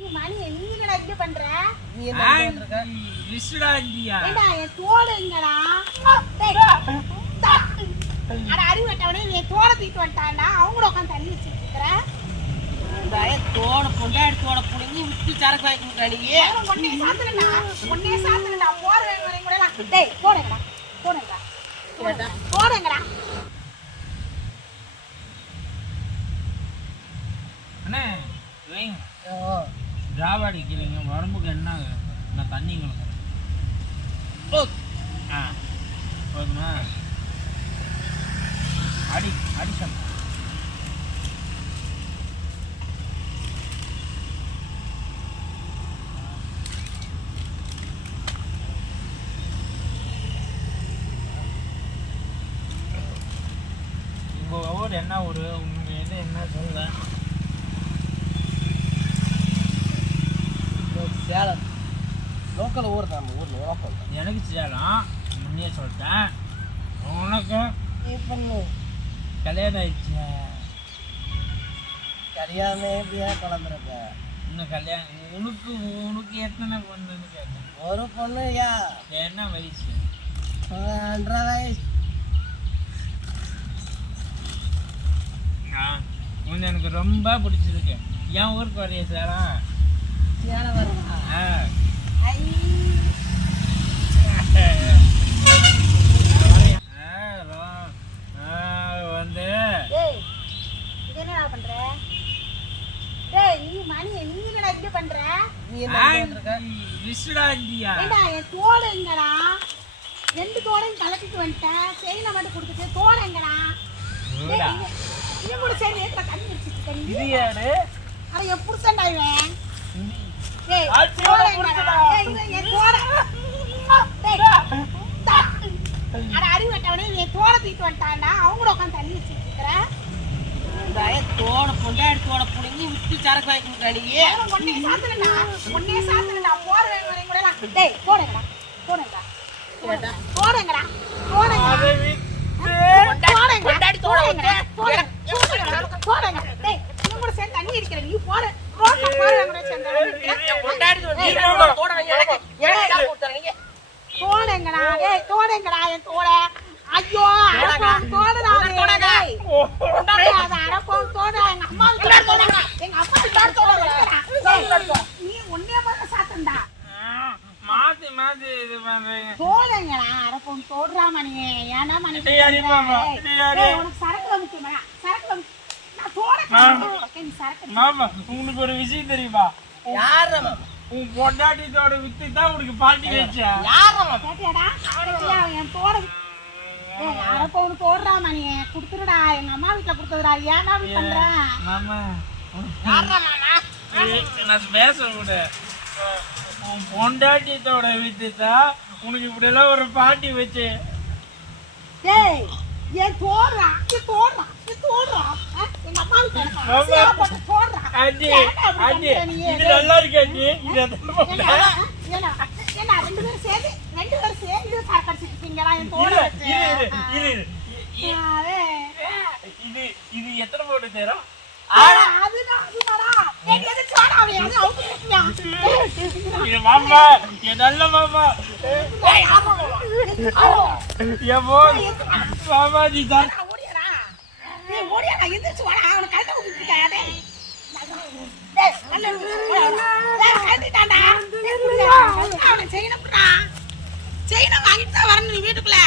நீ மணி நீ என்னடா இப்படி பண்ற? நீ என்ன? விசுடா இல்லையா ஏண்டா என் தோடு எங்கடா. அட அறிவு கட்டவனே நீ தோட தூக்கிட்டு வந்துட்டான்டா. அவங்கள உட்காந்து தள்ளி வச்சுட்டு இருக்கிற. தோட பொண்டாடி தோட புடுங்கி விட்டு சரக்கு வாங்கி கொடுக்குறா நீ? ஒன்னே சாத்துறா ஒன்னே சாத்துறா போற வரையும் கூட நான் டேய் போடுங்கடா போடுங்கடா போடுங்கடா அண்ணே வைங்க ஓ, ஜாவா அடிக்கிறீங்க உடம்புக்கு என்ன? நான் தண்ணி கலக்குறேன் ஓ, ஆ போதுமா? அடி அடி சொன்ன ஊர் என்ன ஊர்? உங்களுக்கு இது என்ன சொல்லுங்கள் இது சேலம். லோக்கல் ஊர் தான் நம்ம ஊர்ல லோக்கல் தான். எனக்கு சேலம் முன்னே சொல்லிட்டேன். உனக்கு நீ பண்ணு. கல்யாணம் ஆயிடுச்சு. கல்யாணமே எப்படியா குழந்தைருக்க இன்னும் கல்யாணம் உனக்கு உனக்கு எத்தனை பொண்ணுன்னு கேட்டேன். ஒரு பொண்ணு யா என்ன வயசு? ரெண்டரை வயசு. ஆ உன்னை எனக்கு ரொம்ப பிடிச்சிருக்கு. என் ஊருக்கு வரைய சாரா சேலம் வருவா ஆ ஐ ஆ, ரொ- வந்து டேய் என்னடா பண்ற டேய் நீ மணி நீ இப்படி பண்ற நீ என்ன பண்ணிட்டு இருக்க? என் தோடு எங்கடா ரெண்டு தோடையும் கலட்டிட்டு வந்துட்டேன் செயினை மட்டும் கொடுத்துட்டு தோடு எங்கடா ஊடா. இது கூட சரி நேத்துல தண்ணி வச்சுட்டு அவன் என் புருஷன்டா இவன் தோடு. பொண்டாடி தோட புடுங்கி விட்டு சரக்கு வாங்கி கொடுக்குறா நீ. ஒன்னே சாத்துறா ஒன்னே சாத்துறா போற வரையும் கூட நான் டேய் போடுங்கடா. போடுங்கடா. போடுங்கடா. போடுங்கடா. அதை வித்து கொண்டாடி தோடுங்கடா போடுங்க போடுங்க டேய் நீ கூட சேர்ந்து தண்ணி அடிக்கிற. நீ போற தோட தோட டேய் தோடுங்கடா என் தோட ஐயோ அரப்போம் தோடுடா. டேய் கொண்டாடாத அரப்போம் தோடா எங்க அம்மா தோடுங்க எங்க வீட்டுல தோடுங்க நீ ஒன்னே மட்டும் சாத்தண்டா மாத்தி மாத்தி இது பண்றீங்க தோடுங்கடா அரப்போம் தோடுறா மணி ஏன்னா மணி டேய், அடி மாமா, டேய், உனக்கு சரக்கு வந்துச்சுமா சரக்கு வந்து தோட மாமா. நீ உங்களுக்கு ஒரு விஷயம் தெரியுமா? யார் நம்ம உன் பொண்டாட்டியோட வித்து தான் உனக்கு பாட்டி வச்சா? யார் நம்ம கேட்டியாடா? கேட்டியா? என் தோட. ஏய் அரப்போம் தோடுறா மணி? குடுத்துருடா. எங்க அம்மா வீட்டுல குடுத்ததுடா. ஏன்டா இப்படி பண்ற? மாமா யார் மாமா? ஏய், நான் பேச விட உன் பொண்டாட்டியத்தோட வித்து தான் உனக்கு இப்படி எல்லாம் ஒரு பாட்டி வச்சு டேய் ஏன் தோடுறா ஏன் தோடுறா ஏன் தோடுறா ஆ? எங்க அம்மா வீட்டுல எனக்கு மாமா. ஆசையா போட்டு தோடுறா ஆண்டி ஏன்டா இப்படி ஆண்டி பண்ற நீ? இது நல்லா இருக்கு ஆண்டி இது ஏன்னா? ஏன்னா, ரெண்டு பேரும் சேர்ந்து ரெண்டு பேரும் சேர்ந்து சரக்கு அடிச்சிட்டு இருக்கீங்களா என் தோட வச்சு? இது இது எத்தனை போட்டு ஆனா, அதுதான், அதுதானா? ஏய், எது சோடா அவன், அது அவுத்து விட்டுட்டியா? மாமா என் நல்ல மாமா என் போன் தான் அவனை வாங்கிட்டு தான் வரணும் நீ வீட்டுக்குள்ள